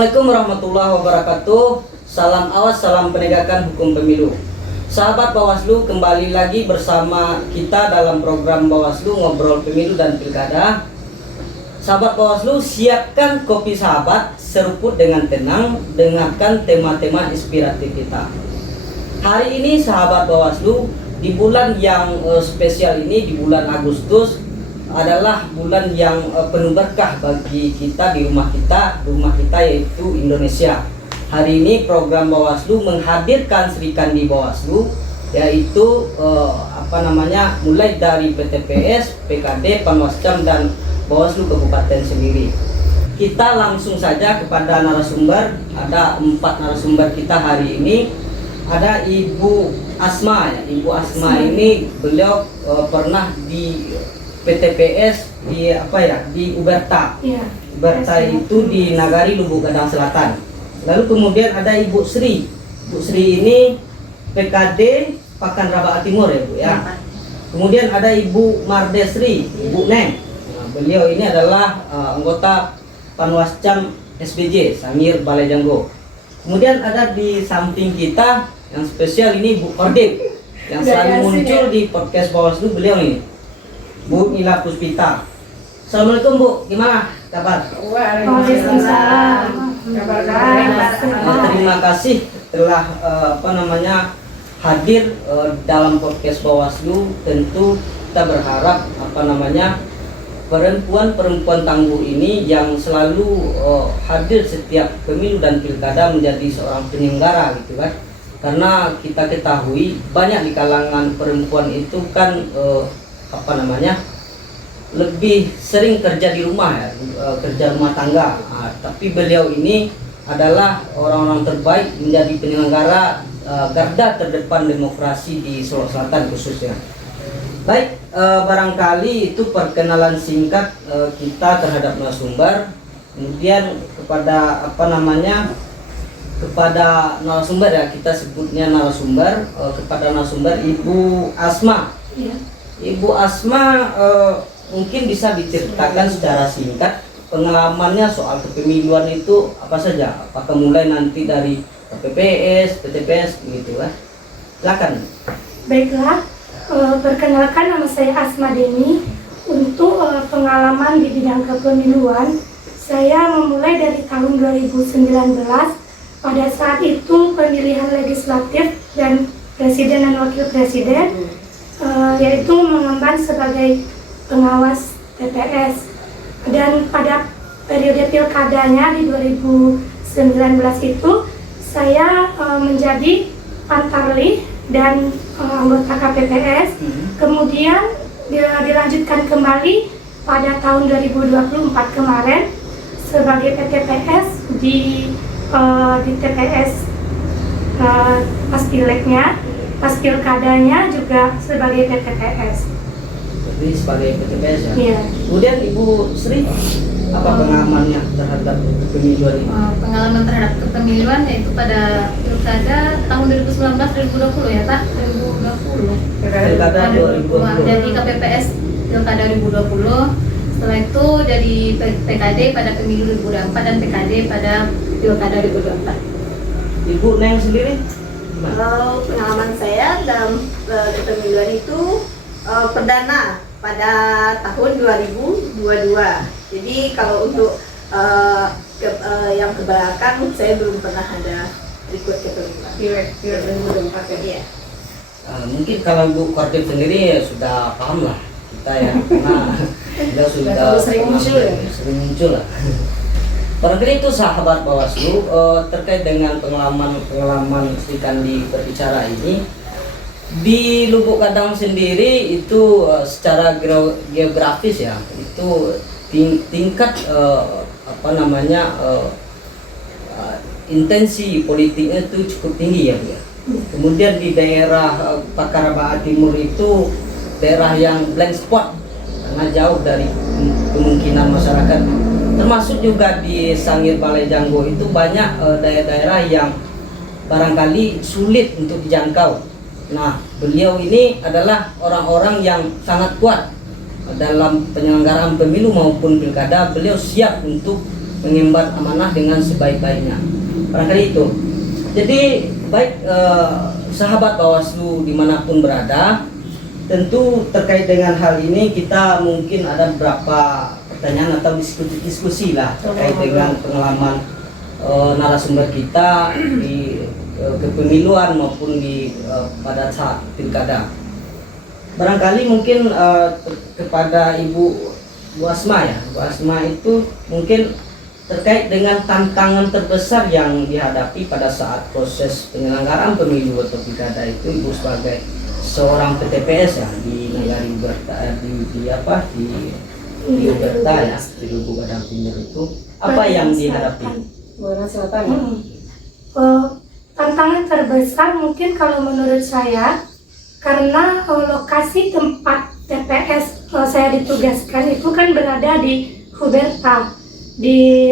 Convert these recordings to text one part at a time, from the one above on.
Assalamualaikum warahmatullahi wabarakatuh. Salam awas, salam penegakan hukum pemilu. Sahabat Bawaslu, kembali lagi bersama kita dalam program Bawaslu Ngobrol Pemilu dan Pilkada. Sahabat Bawaslu, siapkan kopi sahabat, seruput dengan tenang, dengarkan tema-tema inspiratif kita. Hari ini sahabat Bawaslu, di bulan yang spesial ini, di bulan Agustus, adalah bulan yang penuh berkah bagi kita di rumah kita yaitu Indonesia. Hari ini program Bawaslu menghadirkan Sri Kandi Bawaslu, yaitu mulai dari PTPS, PKD, Panwascam dan Bawaslu Kabupaten sendiri. Kita langsung saja kepada narasumber. Ada 4 narasumber kita hari ini. Ada Ibu Asma ya. Ibu Asma ini beliau pernah di PTPS di Uberta. Ya, Uberta itu di Nagari Lubuk Gadang Selatan. Lalu kemudian ada Ibu Sri. Ibu Sri ini PKD Pakan Rabaat Timur ya Bu ya. Kemudian ada Ibu Mardesri, Ibu Neng. Nah, beliau ini adalah anggota Panwascam SBJ Sangir Balai Janggo. Kemudian ada di samping kita yang spesial ini Bu Kordip yang selalu muncul di podcast Bawaslu, beliau ini Bu Nila Puspita. Assalamualaikum Bu, gimana kabar? Waalaikumsalam. Kabar baik. Terima kasih telah hadir dalam podcast Bawaslu. Tentu kita berharap perempuan-perempuan tangguh ini yang selalu hadir setiap pemilu dan pilkada menjadi seorang penyelenggara gitu kan. Karena kita ketahui banyak di kalangan perempuan itu kan lebih sering kerja di rumah ya, kerja rumah tangga. Tapi beliau ini adalah orang-orang terbaik menjadi penyelenggara garda terdepan demokrasi di Sulawesi Selatan khususnya. Baik, barangkali itu perkenalan singkat kita terhadap narasumber. Kemudian kepada narasumber ya, kita sebutnya narasumber, kepada narasumber Ibu Asma. Ya. Ibu Asma mungkin bisa diceritakan secara singkat pengalamannya soal kepemiluan itu apa saja? Apakah mulai nanti dari PPS, PTPS gitu kan? Silakan. Baiklah, perkenalkan nama saya Asma Deni. Untuk pengalaman di bidang kepemiluan, saya memulai dari tahun 2019. Pada saat itu pemilihan legislatif dan presiden dan wakil presiden, yaitu mengemban sebagai pengawas TPS. Dan pada periode pilkadanya di 2019 itu saya menjadi pantarlih dan anggota KPPS. Kemudian dilanjutkan kembali pada tahun 2024 kemarin sebagai PTPS di TPS pas pileknya, pas pilkadanya juga sebagai PTPS. Jadi sebagai PTPS ya. Iya. Kemudian Ibu Sri, apa pengalamannya terhadap kepemiluan ini? Pengalaman terhadap kepemiluan yaitu pada pilkada tahun 2019-2020 ya Pak, 2020. Pilkada 2020. Jadi KPPS pilkada 2020. Setelah itu jadi PKD pada pemilu 2024 dan PKD pada pilkada 2024. Ibu Neng sendiri? Kalau pengalaman saya dalam kepemiluan itu perdana pada tahun 2022. Jadi kalau untuk yang ke belakang saya belum pernah ada ikut kepemiluan. Pilek 2024 ya. Iya. Mungkin kalau Ibu Kordip sendiri ya sudah paham lah kita ya, karena kita sudah sering muncul lah. Barangkali itu sahabat Bawaslu terkait dengan pengalaman Sri Kandi berbicara ini. Di Lubuk Gadang sendiri itu secara geografis ya, itu tingkat intensi politiknya itu cukup tinggi ya Bu ya. Kemudian di daerah Pakar Rabaat Timur itu daerah yang blank spot karena jauh dari kemungkinan masyarakat. Termasuk juga di Sangir Balai Janggo itu banyak daerah-daerah yang barangkali sulit untuk dijangkau. Nah, beliau ini adalah orang-orang yang sangat kuat dalam penyelenggaraan pemilu maupun pilkada. Beliau siap untuk mengemban amanah dengan sebaik-baiknya. Barangkali itu. Jadi baik sahabat Bawaslu dimanapun berada, tentu terkait dengan hal ini kita mungkin ada beberapa pertanyaan atau diskusi lah terkait dengan pengalaman narasumber kita di kepemiluan maupun di pada saat pilkada. Barangkali mungkin kepada Bu Asma ya, Bu Asma itu mungkin terkait dengan tantangan terbesar yang dihadapi pada saat proses penyelenggaraan pemilu atau pilkada itu, Ibu sebagai seorang PTPS ya di negara Uberta di Uberta ya, di Lubuk Gadang Timur itu apa yang dihadapi? Selatan. Tantangan terbesar mungkin kalau menurut saya karena lokasi tempat TPS saya ditugaskan itu kan berada di Huberta, di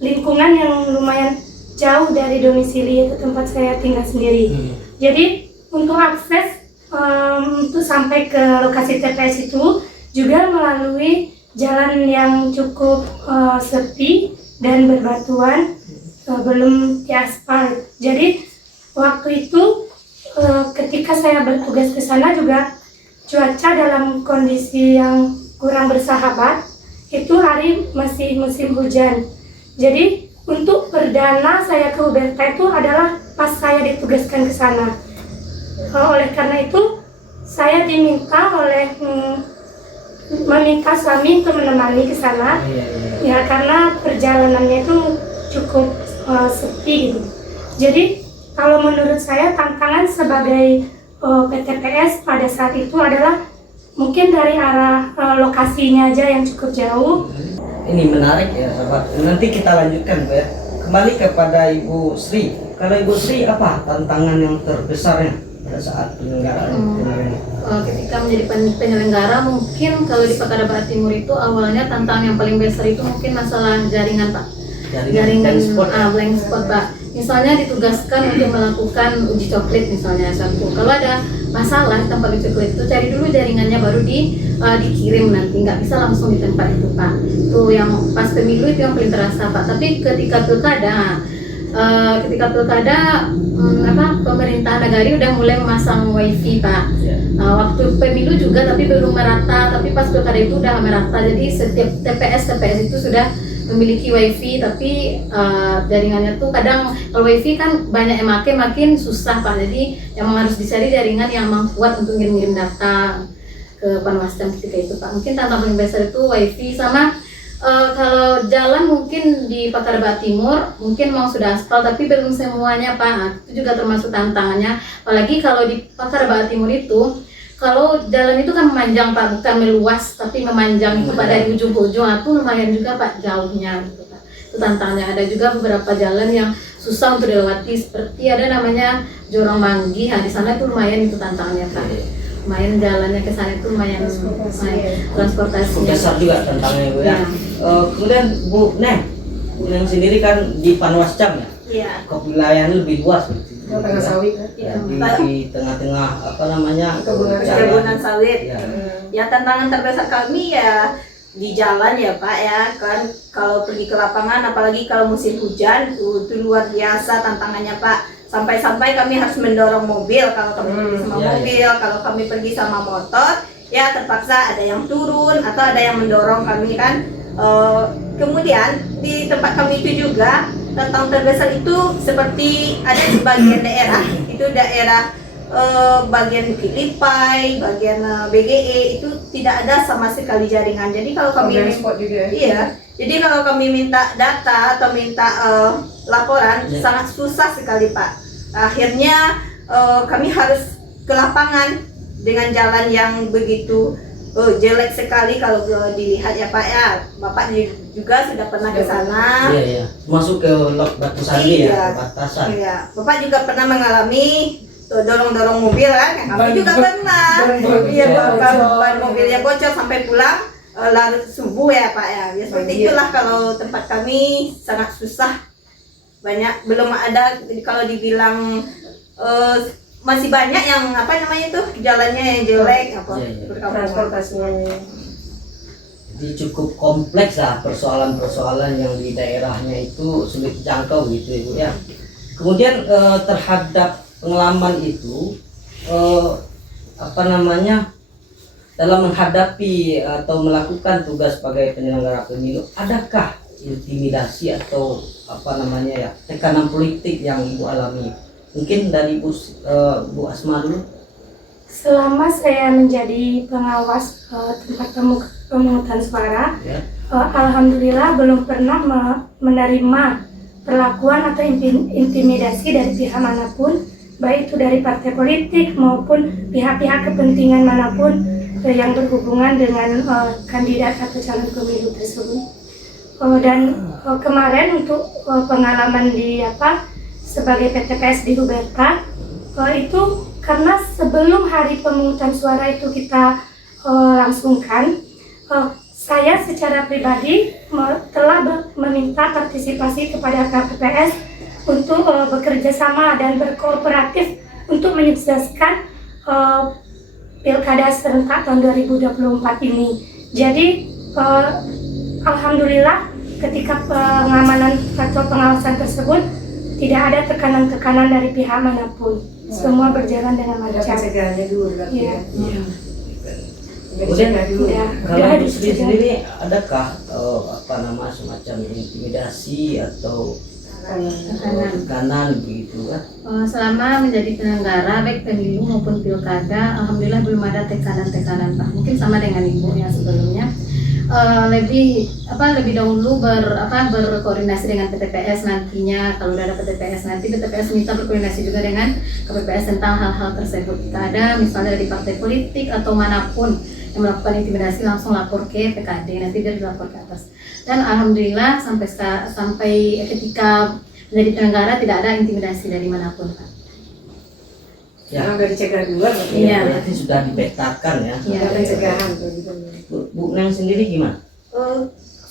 lingkungan yang lumayan jauh dari domisili itu tempat saya tinggal sendiri. Jadi untuk akses untuk sampai ke lokasi TPS itu juga melalui jalan yang cukup sepi dan berbatuan, belum diaspal. Jadi waktu itu ketika saya bertugas ke sana juga cuaca dalam kondisi yang kurang bersahabat. Itu hari masih musim hujan. Jadi untuk perdana saya ke Uberta itu adalah pas saya ditugaskan ke sana. Oleh karena itu saya meminta suami untuk menemani ke sana. Ya karena perjalanannya itu cukup sepi gitu. Jadi kalau menurut saya tantangan sebagai PTPS pada saat itu adalah mungkin dari arah lokasinya aja yang cukup jauh. Ini menarik ya sahabat. Nanti kita lanjutkan Bu ya. Kembali kepada Ibu Sri. Kalau Ibu Sri apa tantangan yang terbesarnya pada saat penyelenggaraan pemilu? Ketika menjadi penyelenggara mungkin kalau di Pekanbaru Timur itu awalnya tantangan yang paling besar itu mungkin masalah jaringan Pak. Jaringan blank spot Pak. Misalnya ditugaskan untuk melakukan uji coklit misalnya satu. Kalau ada masalah tempat uji coklit itu cari dulu jaringannya baru dikirim nanti, nggak bisa langsung di tempat itu Pak. Itu yang pas pemilu itu yang paling terasa Pak. Tapi ketika pilkada pemerintah negari udah mulai memasang wifi Pak. Waktu pemilu juga tapi belum merata, tapi pas pilkada itu udah merata. Jadi setiap TPS itu sudah memiliki wifi, tapi jaringannya tuh kadang kalau wifi kan banyak yang makin susah Pak. Jadi yang harus dicari jaringan yang memang kuat untuk ngirim data ke Panwascam ketika itu Pak. Mungkin tantangan paling besar itu wifi sama kalau jalan mungkin di Pekanbaru Timur mungkin mau sudah aspal tapi belum semuanya Pak. Itu juga termasuk tantangannya. Apalagi kalau di Pekanbaru Timur itu kalau jalan itu kan memanjang Pak, bukan meluas tapi memanjang itu Pak dari ujung ke ujung. Itu lumayan juga Pak jauhnya gitu Pak. Itu tantangannya. Ada juga beberapa jalan yang susah untuk dilewati seperti ada namanya Jorong Manggi. Di sana itu lumayan itu tantangannya Pak. Lumayan jalannya ke sana itu lumayan transportasinya. Besar juga tantangannya Bu ya. Kemudian Bu Neng sendiri kan di Panwascam ya. Iya. Kewilayahan lebih luas gitu. Tengah sawit. Di tengah-tengah Kebunan sawit. Ya. Ya tantangan terbesar kami ya di jalan ya Pak ya kan, kalau pergi ke lapangan apalagi kalau musim hujan itu luar biasa tantangannya Pak. Sampai-sampai kami harus mendorong mobil kalau kami pergi sama mobil, kalau kami pergi sama motor ya terpaksa ada yang turun atau ada yang mendorong kami kan. Kemudian di tempat kami itu juga tantangan terbesar itu seperti ada sebagian daerah itu daerah bagian Bukit Lipai, bagian BGE itu tidak ada sama sekali jaringan. Jadi kalau kami jadi kalau kami minta data atau minta laporan sangat susah sekali Pak. Akhirnya kami harus ke lapangan dengan jalan yang begitu jelek sekali kalau dilihat ya Pak ya. Bapak juga sudah pernah ke sana. Iya. Masuk ke Lok Batu Sandi ya, batasan. Iya. Bapak juga pernah mengalami dorong-dorong mobil kan? Kami juga pernah. Iya, ban mobilnya bocor sampai pulang larut subuh ya Pak ya. Ya seperti itulah kalau tempat kami sangat susah. Banyak belum ada kalau dibilang masih banyak yang jalannya yang jelek transportasinya. cukup kompleks lah persoalan-persoalan yang di daerahnya itu sulit dijangkau gitu Ibu ya. Kemudian terhadap pengalaman itu dalam menghadapi atau melakukan tugas sebagai penyelenggara pemilu, adakah intimidasi atau tekanan politik yang Ibu alami? Mungkin dari Bu Asma dulu. Selama saya menjadi pengawas tempat pemungutan suara, Ya. alhamdulillah belum pernah menerima perlakuan atau intimidasi dari pihak manapun, baik itu dari partai politik maupun pihak-pihak kepentingan manapun yang berhubungan dengan kandidat atau calon pemilu tersebut. Dan kemarin untuk pengalaman sebagai PTPS di Huberta, itu karena sebelum hari pemungutan suara itu kita langsungkan, saya secara pribadi telah meminta partisipasi kepada KPPS untuk bekerja sama dan berkooperatif untuk menyukseskan Pilkada serentak tahun 2024 ini. Jadi alhamdulillah ketika pengamanan atau pengawasan tersebut tidak ada tekanan-tekanan dari pihak manapun. Semua berjalan dengan Ada lancar. pencegahannya dulu berarti Iya. ya. Kemudian dulu. Ya. kalau Udah Ibu dicegah. sendiri adakah semacam intimidasi atau tekanan begitu kan? Selama menjadi penyelenggara baik pemilu maupun pilkada, alhamdulillah belum ada tekanan-tekanan Pak. Mungkin sama dengan Ibu yang sebelumnya. Lebih dahulu berkoordinasi dengan PTPS nantinya. Kalau udah ada PTPS nanti PTPS minta berkoordinasi juga dengan KPPS tentang hal-hal tersebut. Jika ada misalnya dari partai politik atau manapun yang melakukan intimidasi, langsung lapor ke PKD, nanti dia dilapor ke atas. Dan alhamdulillah sampai ketika menjadi penyelenggara tidak ada intimidasi dari manapun Pak. Ya. Udah dicegah dulu berarti. Iya. Berarti sudah dipetakan ya. Iya. Ada pencegahan tuh gitu. Bu Neng sendiri gimana?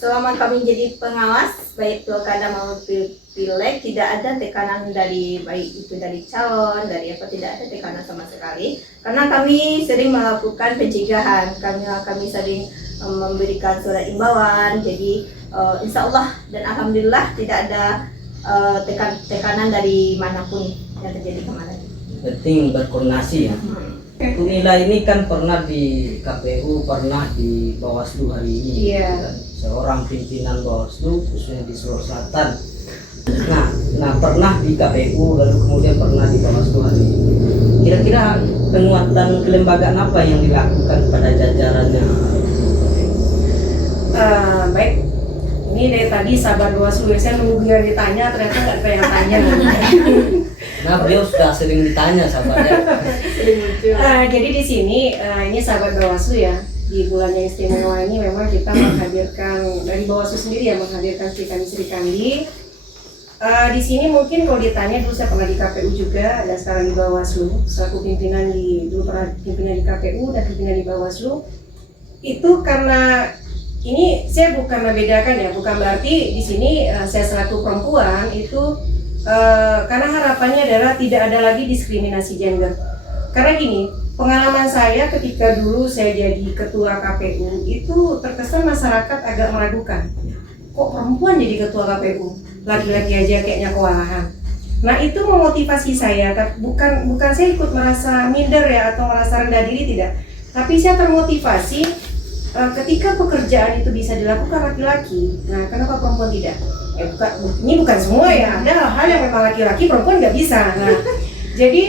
Selama kami jadi pengawas baik pilkada maupun pileg, tidak ada tekanan dari baik itu dari calon, tidak ada tekanan sama sekali. Karena kami sering melakukan pencegahan, kami sering memberikan surat imbauan. Jadi insya Allah dan alhamdulillah tidak ada tekanan dari manapun yang terjadi kemarin. Penting berkoordinasi ya. Bu Nila ini kan pernah di KPU, pernah di Bawaslu hari ini. Iya. Dan seorang pimpinan Bawaslu khususnya di Sulawesi Selatan. Nah pernah di KPU lalu kemudian pernah di Bawaslu hari ini. Kira-kira penguatan kelembagaan apa yang dilakukan pada jajarannya? Baik. Ini dari tadi sahabat Bawaslu saya nunggu biar ditanya, ternyata nggak ada yang tanya. Nah beliau sudah sering ditanya sahabatnya. Jadi di sini ini sahabat Bawaslu ya, di bulan yang istimewa ini memang kita menghadirkan dari Bawaslu sendiri ya, menghadirkan Sri Kandi. Di sini mungkin kalau ditanya, dulu saya pernah di KPU juga dan sekarang di Bawaslu, selaku dulu pernah pimpinan di KPU dan pimpinan di Bawaslu. Itu karena ini saya bukan membedakan ya, bukan berarti di sini saya selaku perempuan itu karena harapannya adalah tidak ada lagi diskriminasi gender. Karena gini, pengalaman saya ketika dulu saya jadi ketua KPU itu terkesan masyarakat agak meragukan. Kok perempuan jadi ketua KPU? Laki-laki aja kayaknya kewalahan. Nah itu memotivasi saya, bukan saya ikut merasa minder ya atau merasa rendah diri, tidak. Tapi saya termotivasi ketika pekerjaan itu bisa dilakukan laki-laki. Nah kenapa perempuan tidak? Ini bukan semua ya, ada hal-hal yang memang laki-laki perempuan nggak bisa. Nah, jadi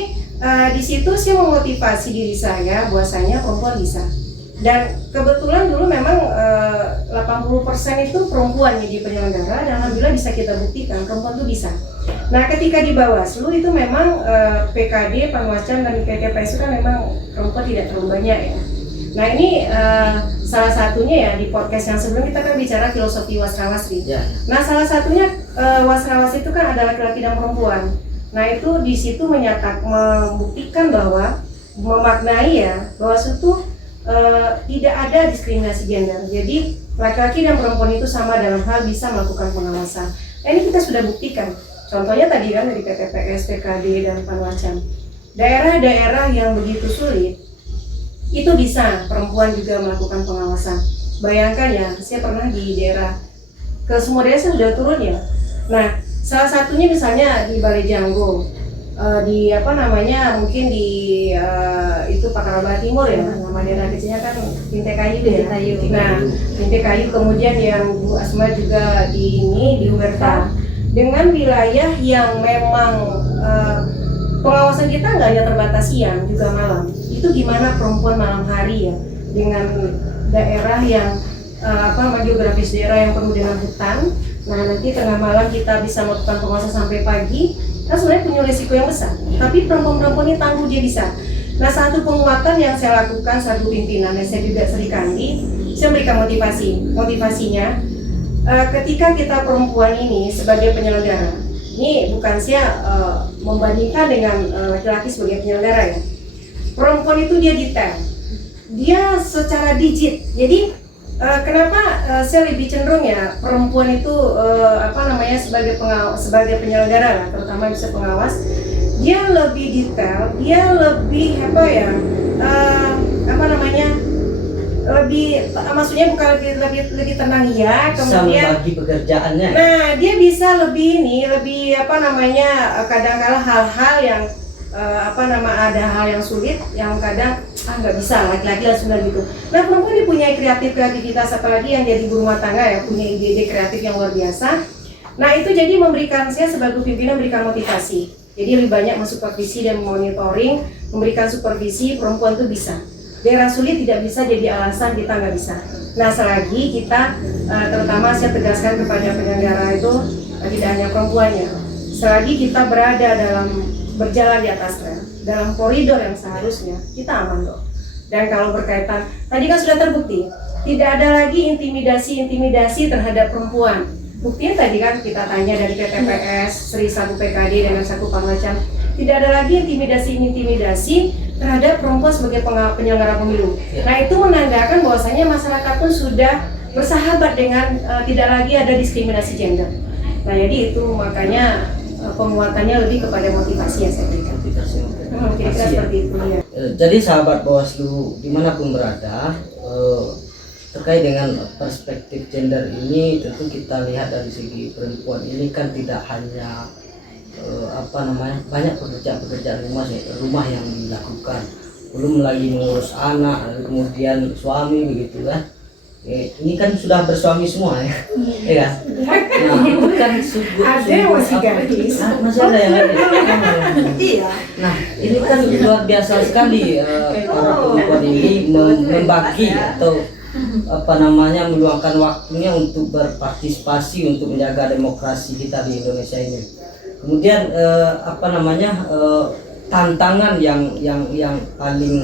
di situ saya memotivasi diri saya bahwasanya perempuan bisa. Dan kebetulan dulu memang 80% itu perempuan jadi penyelenggara dan alhamdulillah bisa kita buktikan perempuan itu bisa. Nah, ketika di Bawaslu itu memang PKD, Panwascam dan PTPS itu kan memang perempuan tidak terlalu banyak ya. Nah ini salah satunya ya di podcast yang sebelum kita kan bicara filosofi wasrawasri. Ya. Nah salah satunya wasrawasri itu kan ada laki-laki dan perempuan. Nah itu di situ membuktikan bahwa memaknai ya bahwa itu tidak ada diskriminasi gender. Jadi laki-laki dan perempuan itu sama dalam hal bisa melakukan pengawasan. Nah ini kita sudah buktikan. Contohnya tadi kan dari PTPS, PKD dan Panwascam. Daerah-daerah yang begitu sulit itu bisa perempuan juga melakukan pengawasan. bayangkan ya, saya pernah di daerah, ke semua daerah saya sudah turun ya. Nah, salah satunya misalnya di Balai Janggo, di apa namanya, mungkin di itu Pakaraba Timur ya, nama daerah kecilnya kan Pintai Kayu ya. Nah, Pintai Kayu, kemudian yang Bu Asma juga di Huberta, dengan wilayah yang memang pengawasan kita nggak hanya terbatas siang, juga malam. Itu gimana perempuan malam hari ya, dengan daerah yang geografis daerah yang penuh dengan hutan. Nah, nanti tengah malam kita bisa melakukan pengawasan sampai pagi, kan sebenarnya punya risiko yang besar. Tapi perempuan-perempuan ini tangguh, dia bisa. Nah, satu penguatan yang saya lakukan satu pimpinan, dan saya juga Sri Kandi, saya memberikan motivasinya, ketika kita perempuan ini sebagai penyelenggara, ini bukan saya membandingkan dengan laki-laki sebagai penyelenggara ya. Perempuan itu dia detail, dia secara digit. Jadi kenapa saya lebih cenderung ya perempuan itu sebagai penyelenggara lah, terutama bisa pengawas, dia lebih detail, dia lebih maksudnya bukan lebih tenang ya, kemudian bisa membagi pekerjaannya. Nah, dia bisa lebih kadang-kala hal-hal yang ada hal yang sulit yang kadang nggak bisa, laki-laki langsung gitu. Nah, perempuan dia punya kreativitas, apalagi yang jadi ibu rumah tangga ya, punya ide-ide kreatif yang luar biasa. Nah, itu jadi memberikan, saya sebagai pimpinan memberikan motivasi. Jadi lebih banyak mensupervisi dan monitoring, memberikan supervisi, perempuan itu bisa. Daerah sulit tidak bisa jadi alasan kita nggak bisa. Nah, selagi kita, terutama saya tegaskan kepada penyelenggara itu, tidak hanya perempuannya, selagi kita berjalan di atas rel, dalam koridor yang seharusnya, kita aman dong. Dan kalau berkaitan, tadi kan sudah terbukti, tidak ada lagi intimidasi terhadap perempuan. Buktinya tadi kan kita tanya dari PTPS, Sri Saku PKD dengan Saku Pangacam, tidak ada lagi intimidasi terhadap perempuan sebagai penyelenggara pemilu. Nah, itu menandakan bahwasanya masyarakat pun sudah bersahabat dengan tidak lagi ada diskriminasi gender. Nah, jadi itu makanya penguatannya lebih kepada motivasi yang saya berikan. Kira-kira seperti itu ya. Jadi sahabat Bawaslu dimanapun berada, terkait dengan perspektif gender ini tentu kita lihat dari segi perempuan ini kan tidak hanya banyak pekerjaan rumah yang dilakukan, belum lagi mengurus anak, kemudian suami begitu kan. Ini kan sudah bersuami semua ya, ya kan? Nah, itu kan ada yang masih gadis, masih ada yang gadis. Iya. Nah, ini kan luar biasa sekali para perempuan ini membagi atau meluangkan waktunya untuk berpartisipasi untuk menjaga demokrasi kita di Indonesia ini. Kemudian tantangan yang paling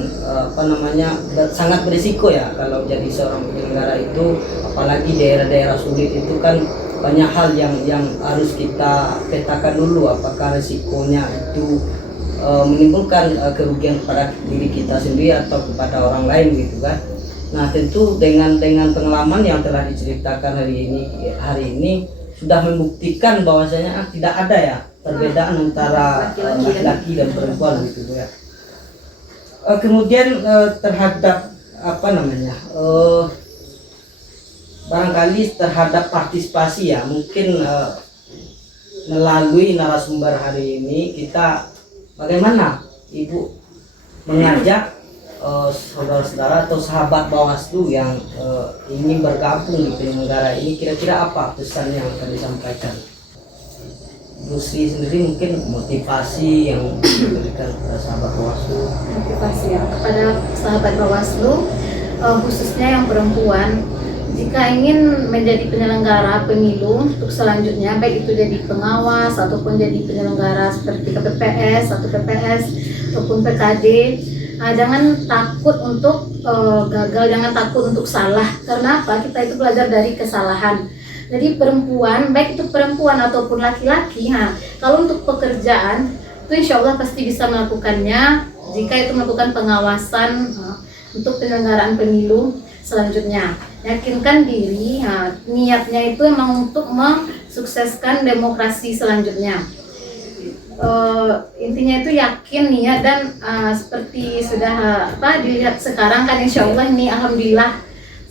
sangat berisiko ya kalau jadi seorang penyelenggara itu, apalagi daerah-daerah sulit itu kan banyak hal yang harus kita petakan dulu, apakah risikonya itu menimbulkan kerugian kepada diri kita sendiri atau kepada orang lain gitu kan. Nah, tentu dengan pengalaman yang telah diceritakan hari ini sudah membuktikan bahwasanya tidak ada ya perbedaan antara laki-laki dan perempuan gitu ya. Kemudian terhadap barangkali terhadap partisipasi ya, mungkin melalui narasumber hari ini kita bagaimana Ibu mengajak saudara-saudara atau sahabat Bawaslu yang ingin bergabung di penyelenggara ini, kira-kira apa pesan yang akan disampaikan? Bu Sri sendiri mungkin motivasi yang diberikan kepada sahabat Bawaslu. Motivasi ya kepada sahabat Bawaslu, khususnya yang perempuan, jika ingin menjadi penyelenggara pemilu untuk selanjutnya, baik itu jadi pengawas ataupun jadi penyelenggara seperti KPPS atau PPS ataupun PKD, jangan takut untuk gagal, jangan takut untuk salah. Karena apa? Kita itu belajar dari kesalahan. Jadi perempuan, baik itu perempuan ataupun laki-laki, kalau untuk pekerjaan itu insya Allah pasti bisa melakukannya jika itu melakukan pengawasan untuk penyelenggaraan pemilu selanjutnya. Yakinkan diri, niatnya itu memang untuk mensukseskan demokrasi selanjutnya. Intinya itu yakin, niat, dan seperti sudah dilihat sekarang kan insya Allah ini alhamdulillah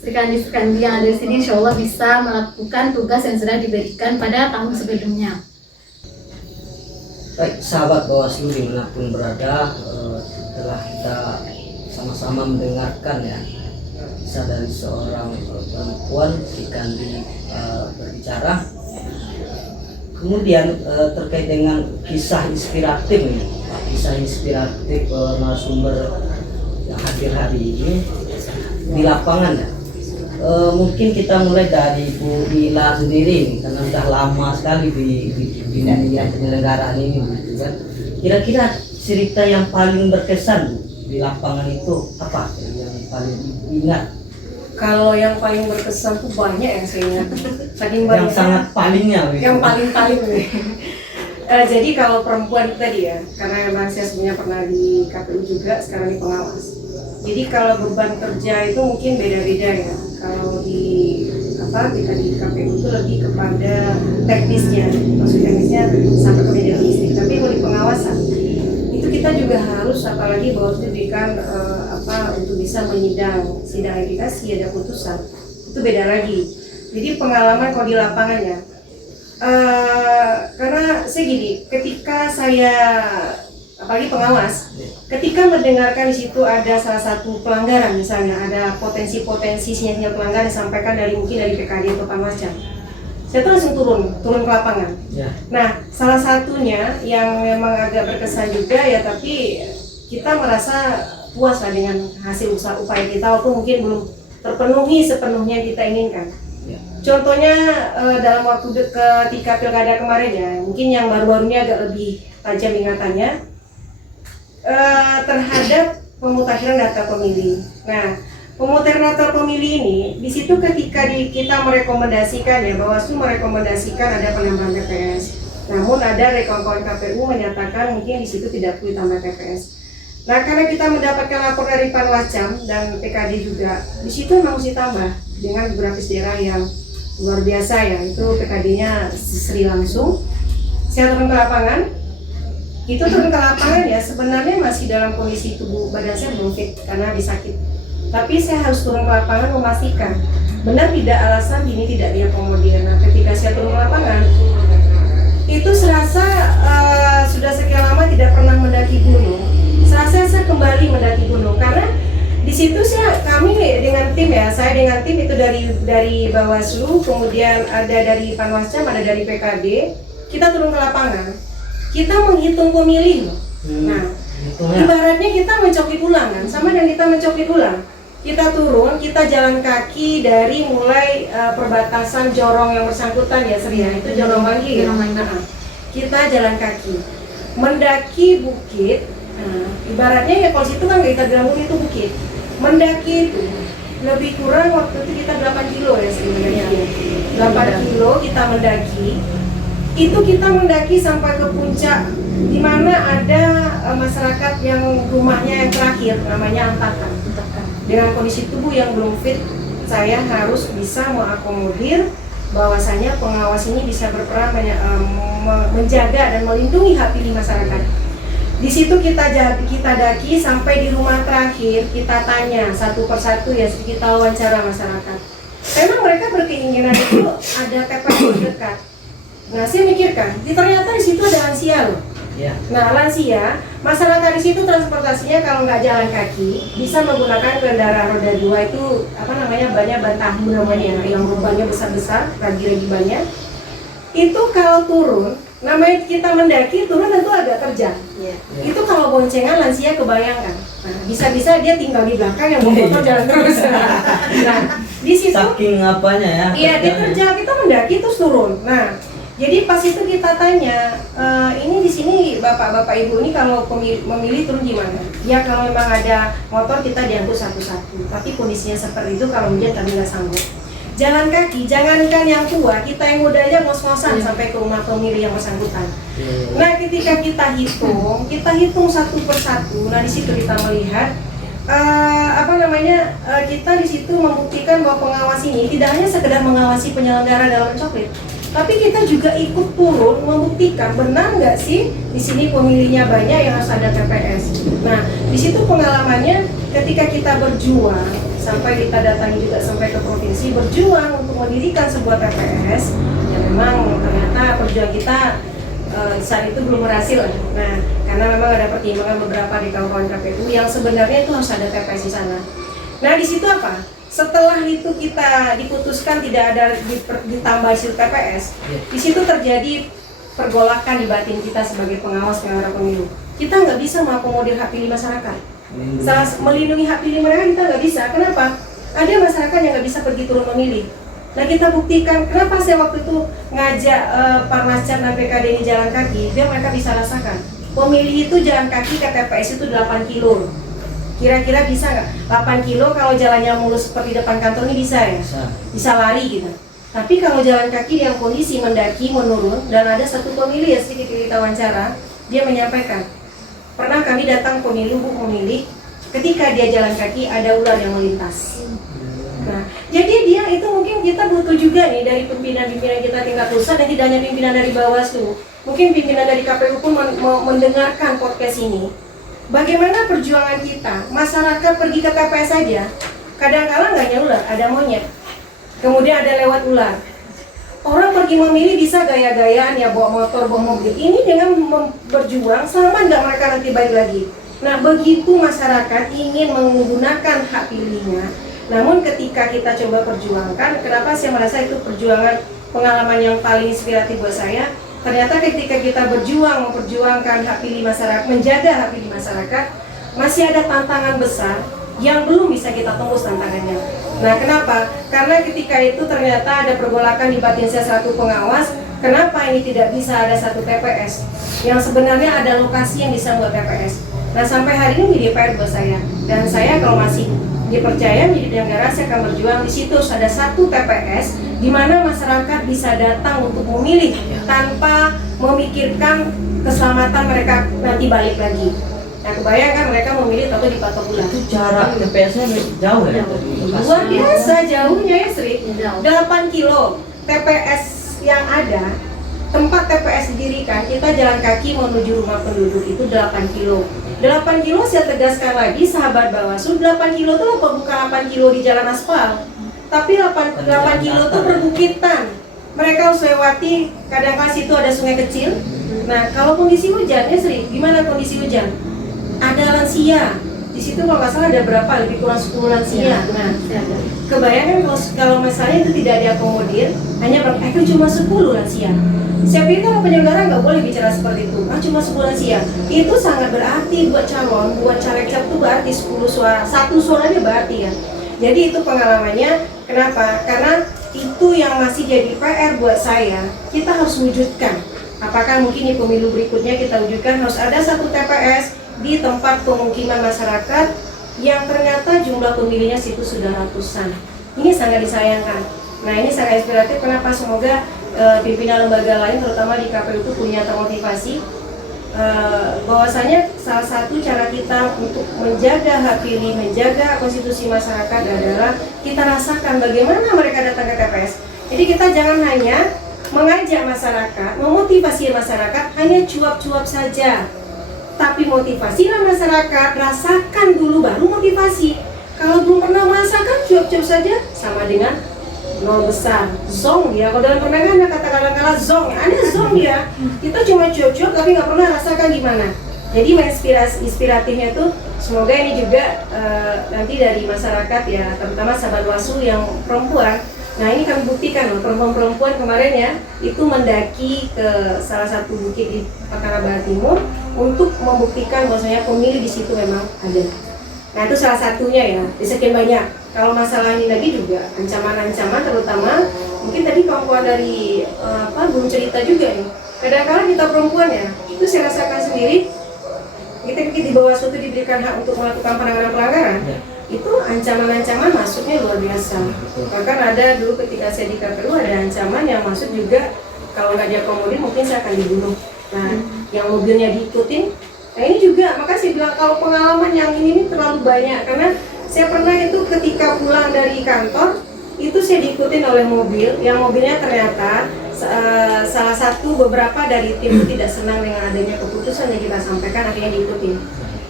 Sri Kandi yang ada di sini insya Allah bisa melakukan tugas yang sudah diberikan pada tahun sebelumnya. Baik, sahabat Bawaslu dimanapun berada, telah kita sama-sama mendengarkan ya kisah dari seorang perempuan Sri Kandi berbicara. Kemudian terkait dengan kisah inspiratif nih, kisah inspiratif narasumber yang hadir hari ini di lapangan ya. Mungkin kita mulai dari Bu Mila sendiri nih, karena sudah lama sekali di dunia penyelenggaraan ini gitu kan. Kira-kira cerita yang paling berkesan Bu, di lapangan itu apa yang paling ingat? Kalau yang paling berkesan tuh banyak yang saya ingat. Saking Yang banyaknya. sangat palingnya gitu. Yang paling jadi kalau perempuan tadi ya, karena memang saya sebenarnya pernah di KPU juga, sekarang di pengawas. Jadi kalau beban kerja itu mungkin beda-beda ya. Kalau di kita di KPU itu lebih kepada teknisnya, maksud teknisnya sampai ke media logistik. Tapi kalau di pengawasan itu kita juga harus, apalagi bahwa diberikan untuk bisa menyidang sidang etikasi, ada putusan, itu beda lagi. Jadi pengalaman kalau di lapangan ya, karena saya gini, ketika saya apalagi pengawas, ketika mendengarkan di situ ada salah satu pelanggaran, misalnya ada potensi-potensi sinyal pelanggaran disampaikan mungkin dari PKD atau Panwascam, saya tuh langsung turun ke lapangan. Ya. Nah, salah satunya yang memang agak berkesan juga ya, tapi kita merasa puas lah dengan hasil upaya kita, walaupun mungkin belum terpenuhi sepenuhnya kita inginkan. Ya. Contohnya dalam waktu ketika pilkada kemarin ya, mungkin yang baru-barunya agak lebih tajam ingatannya terhadap pemutakhiran data pemilih. Nah, pemutakhiran data pemilih ini, di situ ketika kita merekomendasikan ya, Bawaslu merekomendasikan ada penambahan TPS. Namun ada rekon-rekon KPU menyatakan mungkin di situ tidak perlu tambah TPS. Nah, karena kita mendapatkan lapor dari Panwascam dan PKD juga, di situ memang mesti tambah dengan geografis daerah yang luar biasa ya. Itu PKD-nya Sri langsung. Saya turun ke lapangan. Itu turun ke lapangan ya, sebenarnya masih dalam kondisi tubuh badan saya belum fit karena habis sakit. Tapi saya harus turun ke lapangan memastikan benar tidak alasan ini tidak diakomodir. Nah, ketika saya turun ke lapangan, itu serasa sudah sekian lama tidak pernah mendaki gunung. Serasa saya kembali mendaki gunung karena di situ kami dengan tim ya, saya dengan tim itu dari Bawaslu, kemudian ada dari Panwascam, ada dari PKD. Kita turun ke lapangan, kita menghitung pemilih loh. Nah, ibaratnya kita mencoklit ulang kan, sama dengan kita mencoklit ulang. Kita turun, kita jalan kaki dari mulai perbatasan Jorong yang bersangkutan ya Sri ya, itu Jorong Manggi ya. Kita jalan kaki, mendaki bukit. Nah, ibaratnya ya kalau situ kan kita bilang itu bukit. Mendaki itu lebih kurang waktu itu kita 8 kilo ya sebenarnya. 8 kilo kita mendaki. Itu kita mendaki sampai ke puncak di mana ada masyarakat yang rumahnya yang terakhir namanya Antakan. Dengan kondisi tubuh yang belum fit, saya harus bisa mengakomodir bahwasanya pengawas ini bisa berperan menjaga dan melindungi hak pilih masyarakat. Di situ kita daki sampai di rumah terakhir, kita tanya satu persatu ya, kita wawancara masyarakat. Memang mereka berkeinginan itu ada TPS dekat. Nah, saya mikirkan, ternyata di situ ada lansia loh. Ya. Nah, lansia, masyarakat di situ transportasinya kalau nggak jalan kaki bisa menggunakan kendaraan roda 2 itu banyak bantahu namanya yang bebannya besar-besar, ragi-ragi banyak. Itu kalau turun, namanya kita mendaki, turun tentu agak terjang. Itu kalau boncengan lansia kebayangkan. Nah, bisa-bisa dia tinggal di belakang yang bawa motor jalan terus. Nah, di situ saking apanya ya? Iya, dia terjang, kita mendaki terus turun. Nah, jadi pas itu kita tanya, ini di sini bapak-bapak ibu ini kalau memilih turun gimana? Ya kalau memang ada motor kita diangkut satu-satu. Tapi kondisinya seperti itu kalau hujan kami nggak sanggup. Jalan kaki, jangankan yang tua, kita yang muda aja ngos-ngosan sampai ke rumah pemilih yang bersangkutan. Nah, ketika kita hitung satu persatu. Nah, di situ kita melihat kita di situ membuktikan bahwa pengawas ini tidak hanya sekedar mengawasi penyelenggara dalam mencoklit, tapi kita juga ikut turun membuktikan benar nggak sih di sini pemilihnya banyak yang harus ada TPS. Nah, di situ pengalamannya ketika kita berjuang sampai kita datangi juga sampai ke provinsi berjuang untuk mendirikan sebuah TPS. Ya memang ternyata perjuangan kita saat itu belum berhasil. Nah, karena memang ada pertimbangan beberapa di kawan-kawan KPU yang sebenarnya itu harus ada TPS di sana. Nah, di situ apa? Setelah itu kita diputuskan tidak ada ditambah situ TPS, di situ terjadi pergolakan di batin kita sebagai pengawas penyelenggara pemilu. Kita nggak bisa mengakomodir hak pilih masyarakat. Melindungi hak pilih mereka kita nggak bisa. Kenapa? Ada masyarakat yang nggak bisa pergi turun memilih. Nah, kita buktikan kenapa saya waktu itu ngajak Parnascan dan PKD ini jalan kaki, biar mereka bisa rasakan. Pemilih itu jalan kaki ke TPS itu 8 kilo. Kira-kira bisa nggak? 8 kilo kalau jalannya mulus seperti depan kantor ini bisa ya? Bisa lari gitu. Tapi kalau jalan kaki yang kondisi mendaki, menurun, dan ada satu pemilih yang sedikit kita wawancara, dia menyampaikan, pernah kami datang pemilu, Bu, memilih, ketika dia jalan kaki ada ular yang melintas. Nah, jadi dia itu mungkin kita butuh juga nih dari pimpinan-pimpinan kita tingkat pusat dan tidak hanya pimpinan dari Bawaslu. Mungkin pimpinan dari KPU pun mendengarkan podcast ini. Bagaimana perjuangan kita? Masyarakat pergi ke TPS saja, kadang-kala nggak hanya ular, ada monyet. Kemudian ada lewat ular. Orang pergi memilih bisa gaya-gayaan ya, bawa motor, bawa mobil. Ini dengan berjuang sama nggak mereka nanti balik lagi. Nah, begitu masyarakat ingin menggunakan hak pilihnya, namun ketika kita coba perjuangkan, kenapa saya merasa itu perjuangan pengalaman yang paling inspiratif buat saya? Ternyata ketika kita berjuang memperjuangkan hak pilih masyarakat, menjaga hak pilih masyarakat, masih ada tantangan besar yang belum bisa kita tembus tantangannya. Nah, kenapa? Karena ketika itu ternyata ada pergolakan di batin saya selaku pengawas. Kenapa ini tidak bisa ada satu TPS yang sebenarnya ada lokasi yang bisa buat TPS? Nah, sampai hari ini menjadi PR buat saya. Dan saya kalau masih dipercaya menjadi negara, saya akan berjuang di situ. Ada satu TPS di mana masyarakat bisa datang untuk memilih tanpa memikirkan keselamatan mereka nanti balik lagi. Nah, kebayangkan mereka memilih atau dipatok bulan. Itu jarak TPS-nya jauh ya? Luar biasa jauhnya ya, Sri. 8 kilo TPS yang ada, tempat TPS didirikan, kita jalan kaki menuju rumah penduduk itu 8 kilo. 8 kilo saya tegaskan lagi, sahabat Bawaslu, 8 kilo itu bukan 8 kilo di jalan aspal, tapi 8 kilo itu perbukitan. Mereka harus lewati, kadang-kadang situ ada sungai kecil. Nah, kalau kondisi hujan, ya Sri, gimana kondisi hujan? Ada lansia. Di situ kalau nggak salah ada berapa, lebih kurang 10 lansia. Nah, kebayangkan kalau misalnya itu tidak diakomodir, hanya itu cuma 10 lansia. Saya pikir kalau penyelenggara nggak boleh bicara seperti itu. Cuma 10 lansia. Itu sangat berarti buat calon, buat caleg-caleg itu berarti 10 suara, satu suaranya berarti ya. Jadi itu pengalamannya. Kenapa? Karena itu yang masih jadi PR buat saya. Kita harus wujudkan. Apakah mungkin di pemilu berikutnya kita wujudkan harus ada satu TPS di tempat pemukiman masyarakat yang ternyata jumlah pemilihnya situ sudah ratusan. Ini sangat disayangkan. Nah, ini sangat inspiratif. Kenapa? Semoga pimpinan lembaga lain terutama di KPU itu punya termotivasi bahwasanya salah satu cara kita untuk menjaga hak pilih, menjaga konstitusi masyarakat adalah kita rasakan bagaimana mereka datang ke TPS. Jadi kita jangan hanya mengajak masyarakat, memotivasi masyarakat hanya cuap-cuap saja, tapi motivasilah masyarakat, rasakan dulu baru motivasi. Kalau belum pernah merasakan cuap-cuap saja sama dengan nol besar, zong dia. Kalau dalam permainan ada kata kala zong, ada zong dia. Kita cuma cuap-cuap tapi nggak pernah rasakan gimana. Jadi inspiratifnya tuh semoga ini juga nanti dari masyarakat ya, terutama sahabat Bawaslu yang perempuan. Nah, ini kami buktikan loh, perempuan-perempuan kemarin ya itu mendaki ke salah satu bukit di Pakara Barat Timur untuk membuktikan bahwasanya pemilih di situ memang ada. Nah, itu salah satunya ya, di sekian banyak. Kalau masalah ini lagi juga ancaman-ancaman, terutama mungkin tadi kawan-kawan dari belum cerita juga nih. Kadang-kadang kita perempuan ya, itu saya rasakan sendiri. Kita di Bawaslu itu diberikan hak untuk melakukan penanganan pelanggaran. Itu ancaman-ancaman masuknya luar biasa. Bahkan ada dulu ketika saya di KPU ada ancaman yang masuk juga kalau nggak diakomodir mungkin saya akan dibunuh. Nah, yang mobilnya diikutin. Nah, ini juga, makanya saya bilang kalau pengalaman yang ini terlalu banyak karena saya pernah itu ketika pulang dari kantor itu saya diikutin oleh mobil yang mobilnya ternyata salah satu beberapa dari tim tidak senang dengan adanya keputusan yang kita sampaikan, akhirnya diikutin.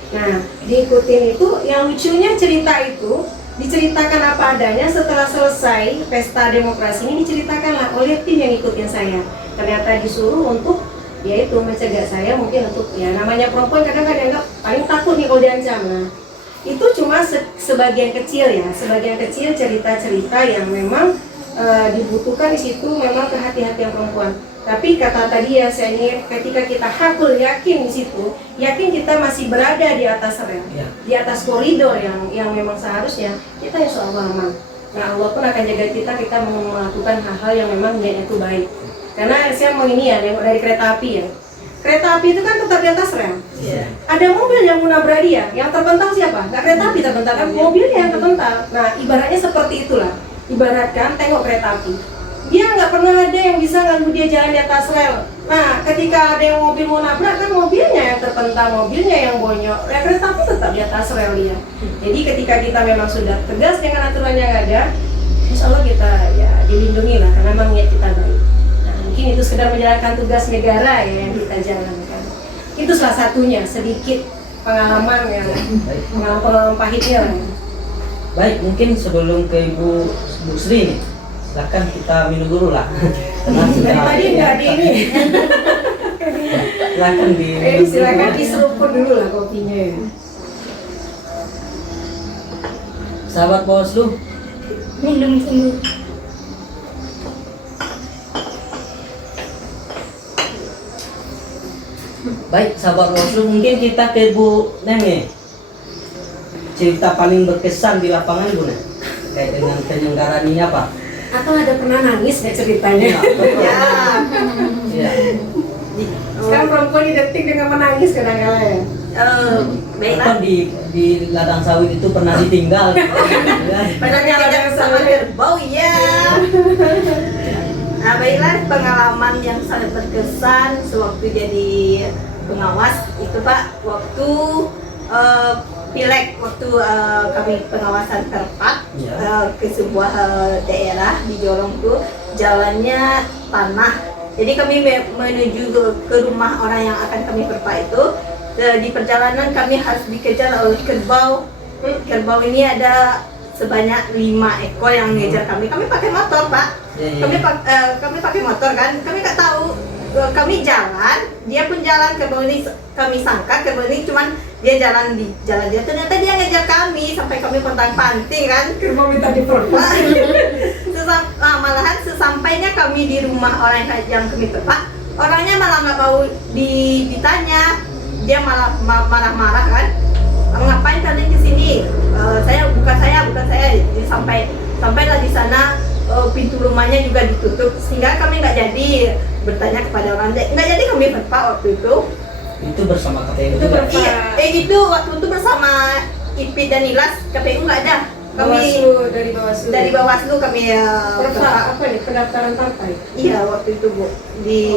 Nah, diikutin itu yang lucunya cerita itu diceritakan apa adanya. Setelah selesai pesta demokrasi ini diceritakanlah oleh tim yang ikutin saya. Ternyata disuruh untuk yaitu mencegah saya, mungkin untuk ya namanya perempuan kadang-kadang dianggap paling takut nih kalau diancam. Nah, itu cuma sebagian kecil ya, sebagian kecil cerita-cerita yang memang dibutuhkan di situ memang kehati-hatian perempuan. Tapi kata tadi ya, saya ingin ketika kita hakul yakin di situ, yakin kita masih berada di atas rel, di atas koridor yang memang seharusnya kita insya Allah aman. Nah, Allah pun akan jaga kita melakukan hal-hal yang memang niatnya itu baik. Karena saya mau ini ya, dari kereta api ya. Kereta api itu kan tetap di atas rel. Ada mobil yang menabrak dia, yang terpental siapa? Nggak kereta api terpental, kan mobilnya yang terpental. Nah, ibaratnya seperti itulah. Ibaratkan tengok kereta api, dia nggak pernah ada yang bisa ganggu dia jalan di atas rel. Nah, ketika ada yang mobil mau nabrak, kan mobilnya yang terpental, mobilnya yang bonyok. Ya, kereta api tetap di atas rel dia. Jadi ketika kita memang sudah tegas dengan aturan yang ada, insya Allah kita ya dilindungi lah, karena memang niat kita baik. Nah, mungkin itu sekedar menjalankan tugas negara ya yang kita jalankan. Itu salah satunya, sedikit pengalaman yang pengalaman pahitnya lah. Baik, mungkin sebelum ke Ibu Sri nih, silakan kita minum dulu lah. Karena sudah Dari tadi nggak ada ini. silakan di Silakan diseruput dulu lah kopinya ya. Sahabat Bawaslu, Minum dulu. baik sahabat Bawaslu, mungkin kita ke Bu Neme. Cerita paling berkesan di lapangan Bu Nem, terkait dengan penyelenggaraan ini apa? Atau ada pernah nangis nggak ceritanya? Ya. Ya. Sekarang perempuan identik dengan menangis kadang-kadang ya. Baiklah. Atau di ladang sawit itu pernah ditinggal. Pernah diajak sama kerbau ya. Nah, baiklah, pengalaman yang sangat berkesan sewaktu jadi pengawas itu Pak, waktu pileg, waktu kami pengawasan terpat ke sebuah daerah di Jorong tuh jalannya tanah. Jadi kami menuju ke rumah orang yang akan kami perpak itu. Di perjalanan kami harus dikejar oleh kerbau. Kerbau ini ada sebanyak 5 ekor yang mengejar kami. Kami pakai motor Pak. Kami pakai motor kan. Kami nggak tahu. Kami jalan, dia pun jalan. Kerbau ini kami sangka kerbau ini cuman dia jalan di jalan dia. Ternyata dia ngejar kami sampai kami pontang-panting kan. Kerbau minta diperpak. Malahan sesampainya kami di rumah orang yang kami perpak, orangnya malah nggak mau ditanya. Dia malah marah-marah kan. Ngapain kalian di sini? Bukan saya. Sampailah di sana, pintu rumahnya juga ditutup sehingga kami nggak jadi bertanya kepada orang. Nggak jadi kami perpak waktu itu. Itu bersama KPU Itu juga. berapa? Iya, itu waktu itu bersama IPI dan ILAS, KPU nggak ada. Kami Bawaslu. dari Bawaslu kami apa nih, pendaftaran partai? iya waktu itu Bu di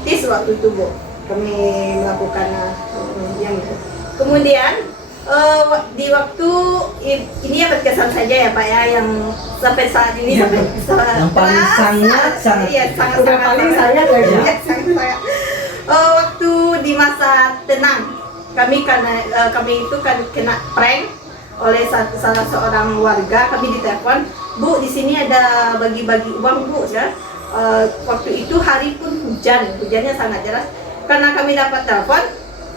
TIS waktu itu Bu kami melakukan yang itu. Kemudian di waktu ini ya berkesan saja ya Pak ya, yang sampai saat ini Ya, sampai yang paling sangat iya sangat Udah paling sangat lagi. iya, sangat. Waktu di masa tenang kami itu kan kena prank oleh salah seorang warga. Kami ditelepon, Bu, di sini ada bagi-bagi uang Bu ya. Waktu itu hari pun hujannya sangat deras. Karena kami dapat telepon,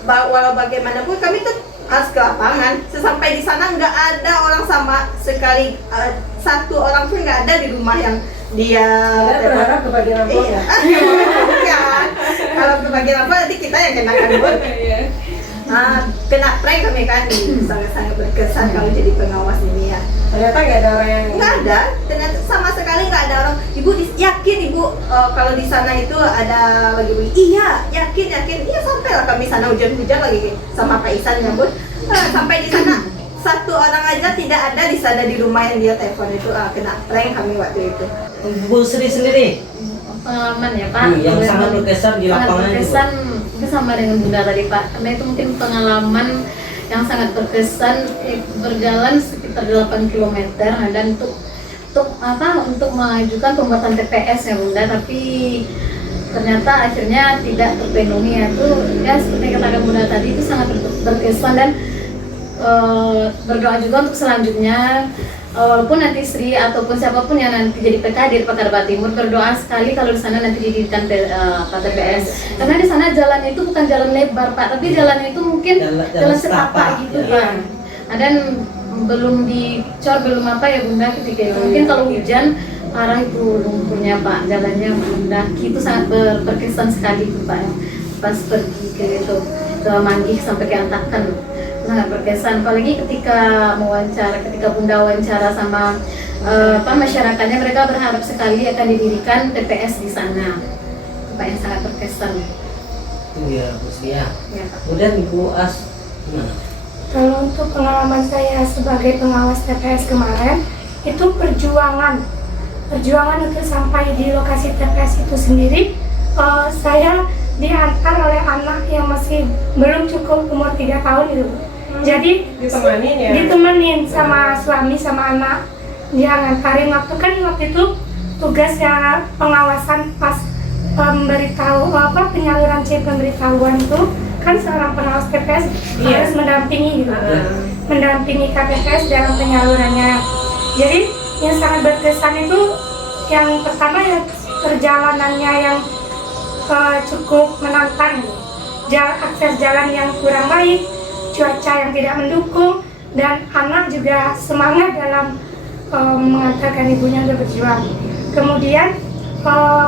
walau bagaimanapun kami tuh harus ke lapangan. Sesampai di sana nggak ada orang sama sekali, satu orang pun nggak ada di rumah yang dia Berharap kebagian amplop ya? Bukan. Kalau kebagian apa nanti kita yang kenakan Bu. Kena prank kami kan, sangat-sangat berkesan kalau jadi pengawas ini ya. Ternyata nggak ada orang yang Nggak ada, ternyata sama sekali nggak ada orang. Ibu yakin Ibu kalau di sana itu ada bagi-bagi? Iya, yakin. Iya, sampailah kami sana hujan-hujan lagi sama Pak Isan ya Bu. Sampai di sana satu orang aja tidak ada di sana di rumah yang dia telepon itu. Kena prank kami waktu itu. Bu Sri sendiri, Pengalaman ya Pak. yang sangat berkesan di lapangan itu. Berkesan itu sama dengan Bunda tadi Pak, karena itu mungkin pengalaman yang sangat berkesan. Berjalan sekitar 8 km dan untuk mengajukan pembuatan TPS ya Bunda, tapi ternyata akhirnya tidak terpenuhi. Itu ya seperti katakan Bunda tadi, itu sangat berkesan dan berdoa juga untuk selanjutnya walaupun nanti Sri ataupun siapapun yang nanti jadi PKD di Pekanbaru Timur, berdoa sekali kalau di sana nanti didirikan TPS, karena di sana jalannya itu bukan jalan lebar Pak, tapi jalannya itu mungkin jalan setapak gitu ya. Pak. Dan belum dicor, belum apa ya Bunda ketika itu. Mungkin kalau hujan parah itu lumpurnya Pak, jalannya mendaki itu sangat berkesan sekali itu Pak. Pas pergi ke itu ke Manggih sampai ke Antakan sangat berkesan, apalagi ketika Bunda wawancara sama masyarakatnya, mereka berharap sekali akan didirikan TPS di sana, Pak, yang sangat berkesan. Itu ya Bu Sri ya. Ya, Pak. Kemudian Ibu As gimana? Kalau untuk pengalaman saya sebagai pengawas TPS kemarin, itu perjuangan untuk sampai di lokasi TPS itu sendiri, saya diantar oleh anak yang masih belum cukup umur 3 tahun itu. Jadi ditemenin sama suami sama anak, dia ngantarin. Waktu itu tugasnya pengawasan pas penyaluran pemberitahuan tuh kan seorang pengawas TPS harus mendampingi gitu, mendampingi KPPS dalam penyalurannya. Jadi yang sangat berkesan itu yang pertama ya perjalanannya yang cukup menantang, akses jalan yang kurang baik, cuaca yang tidak mendukung, dan anak juga semangat dalam mengantarkan ibunya untuk berjuang. Kemudian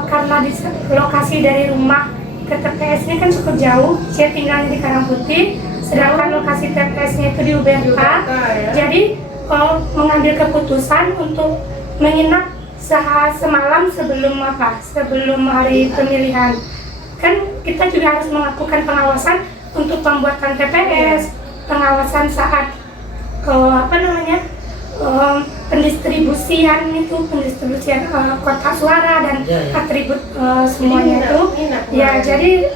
karena di lokasi dari rumah ke TPS ini kan cukup jauh, saya tinggalnya di Karangputih, sedangkan lokasi TPS-nya itu di Uberta, ya. jadi mengambil keputusan untuk menginap semalam sebelum hari pemilihan. Kan kita juga harus melakukan pengawasan untuk pembuatan TPS, pengawasan saat pendistribusian kotak suara dan atribut semuanya itu. Ya, jadi